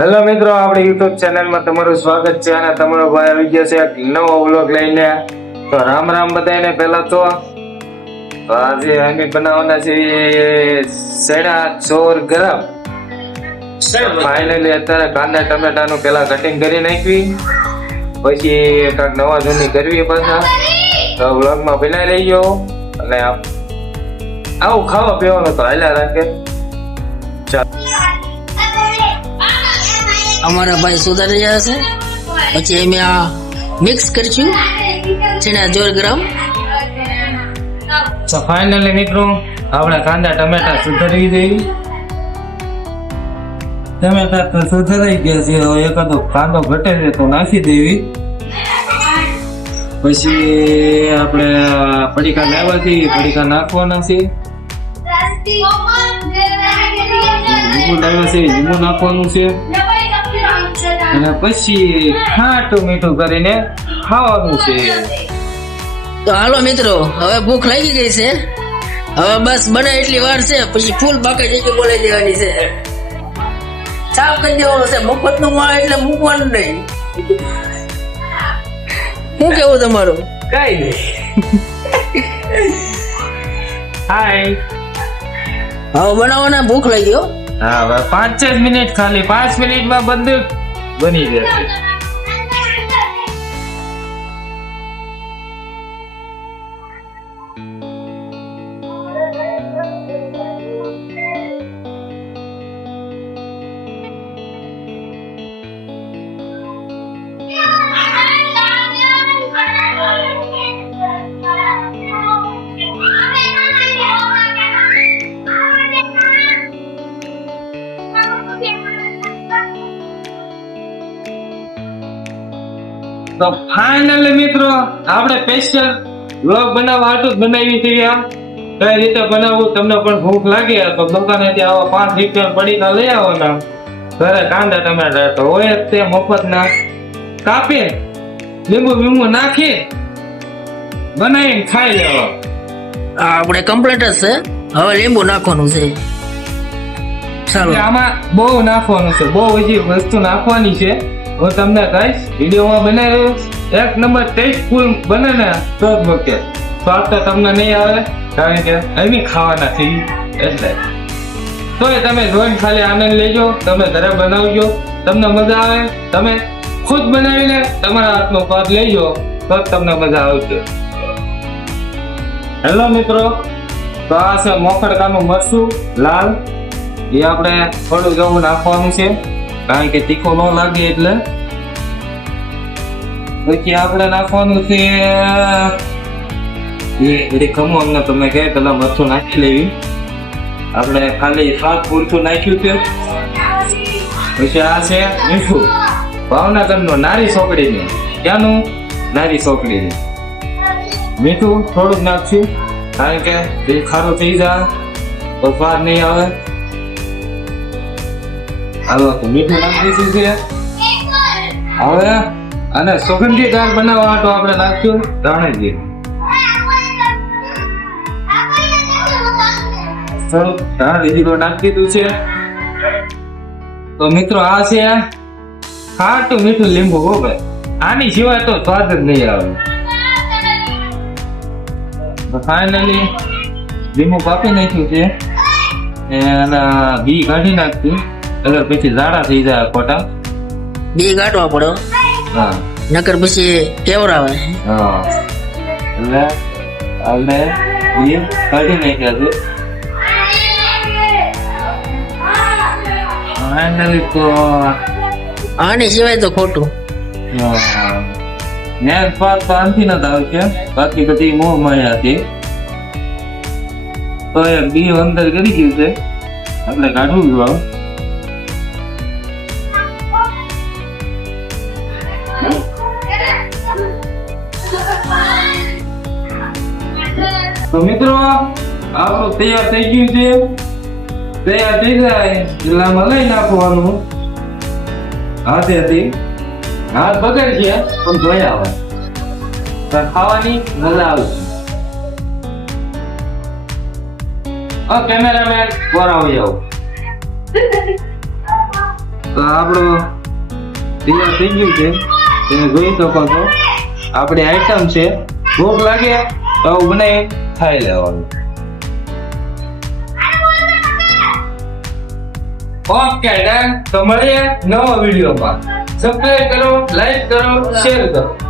Hello મિત્રો, આપણી YouTube ચેનલમાં તમારું સ્વાગત છે અને તમારો ભાઈ આવી ગયો છે એક નવો વ્લોગ લઈને. તો રામ રામ બધાને. પહેલા તો આજે અમે બનાવવાના છે સેણા ચોર ગરમ. ફાઇનલી અત્યારે કાંદા ટમેટાનું પેલા કટિંગ કરી નાખવી, પછી કાંઈક નવા જૂની કરવી પાછા. તો વ્લોગમાં બનાવી લઈ ગયો અને આવું ખાવા પીવાનું તો હાલ્યા રાખે. અમારા ભાઈ સુધારી રહ્યા છે. પછી અમે આ મિક્સ કરીશું ચણા જોર ગ્રામ. તો ફાઇનલી મિત્રો આપણે કાંદા ટમેટા સુધારી દઈએ. ટમેટા તો સુધારાઈ ગયા છે, હવે એકાદો કાંદો ઘટે છે તો નાખી દેવી. પછી આપણે પડીકા લાવવા છીએ, પડીકા નાખવાના છે. લીંબુ લાવ્યા છે, લીંબુ નાખવાનું છે અને પછી ખાટું મીઠું કરીને ખાવાનું છે. તો હાલો મિત્રો, હવે ભૂખ લાગી ગઈ છે. હવે બસ બને એટલી વાર છે, પછી ફૂલ બાકી જગ્યા બોલાવી દેવાની છે. સાફ કરી દેવાનું છે. મફત નું માળ એટલે મૂકવાનું નહીં. શું કેવું તમારું? કઈ નહીં. હાય. હવે બનાવવાના ભૂખ લાગી હો. હા, હવે 5 મિનિટ, ખાલી 5 મિનિટમાં બધું બની જશે. તો ફાઇનલી મિત્રો આપણે સ્પેશિયલ વ્લોગ બનાવવા હાટું જ બનાવી છે. આમ કઈ રીતે બનાવવું, તમને પણ ભૂખ લાગે તો દુકાનેથી આવા 5 રૂપિયા પડીકા લઈ આવવાના. ઘરે કાંદા ટમેટા તો હોય જ તે મફત ના, કાપી લીંબુ બીંબુ નાખી બનાવીને ખાઈ લેવા. આપણે કમ્પ્લીટ જ છે. હવે લીંબુ નાખવાનું છે. ચાલો, આમાં બહુ નાખવાનું છે, બહુ હજી વસ્તુ નાખવાની છે. હું તમને કહીશ, વિડીયોમાં બનાવ્યું એક નંબર ટેસ્ટફુલ બને ને તો જ મૂકે. સ્વાદ તો તમને નહીં આવે, કારણ કે અમે ખાવાના છીએ એટલે. તોય તમે જોઈને ખાલી આનંદ લેજો, તમે ઘરે બનાવજો, તમને મજા આવે. તમે ખુદ બનાવીને તમારા હાથનો સ્વાદ લેજો તો જ તમને મજા આવશે. હેલો મિત્રો, તો આ છે મોખડકાનું મરચું લાલ. એ આપણે થોડું જેવું નાખવાનું છે, કારણ કે તીખો ન લાગે એટલે. પછી આપણે નાખવાનું છે એ ખમો, અમને તમે કહે પેલા મરચું નાખી લેવી. આપણે ખાલી સ્વાદ પૂરતું નાખ્યું છે. પછી આ છે મીઠું, ભાવનગરનું નારી સોકડીનું. ક્યાંનું? નારી સોકડીનું મીઠું થોડુંક નાખશું, કારણ કે એ ખારું થઈ જાય તો સ્વાદ નહીં આવે. હાલો, મીઠું નાખી દીધું છે. હવે અને સુગંધીદાર બનાવવા માટે આપણે નાખ્યું ધાણા. જીરું નાખી દીધું છે. તો મિત્રો આ છે ખાટું મીઠું લીંબુ. હો ભાઈ, આની સિવાય તો સ્વાદ જ નહીં આવે. ફાઇનલી લીંબુ કાપી નાખ્યું છે અને ઘી કાઢી નાખ્યું, એટલે પછી ઝાડા થઈ જાય ખોટા. ઘી કાઢવા પડે. હા, નકર પછી કેવરાવે. હા, એટલે આપણે ઘી કાઢી નાખ્યા છે. ફાઇનલી તો આની સિવાય તો ખોટું. સ્વાદ તો આનથી ન આવે છે, બાકી બધી મોહ માયા હતી. તો એ બી અંદર કરી ગયું છે, એટલે કાઢવું જોઈએ. તો મિત્રો આપણું તૈયાર થઈ ગયું છે. તૈયાર થઈ જાય એટલે આમાં લઈ નાખવાનું હાથેથી. હાથ બગડ છે પણ ધોયા આવે તો ખાવાની મજા આવશે. કેમેરામેન બોરાવી આવો. તો આપણું તૈયાર થઈ ગયું છે, તમે જોઈ શકો છો. આપણી આઈટમ છે. ભૂખ લાગે તો આવું બનાવી ખાઈ લેવાનું. Okay done. તો મળીએ નવા વિડીયોમાં. સબસ્ક્રાઇબ કરો, લાઈક કરો, શેર કરો.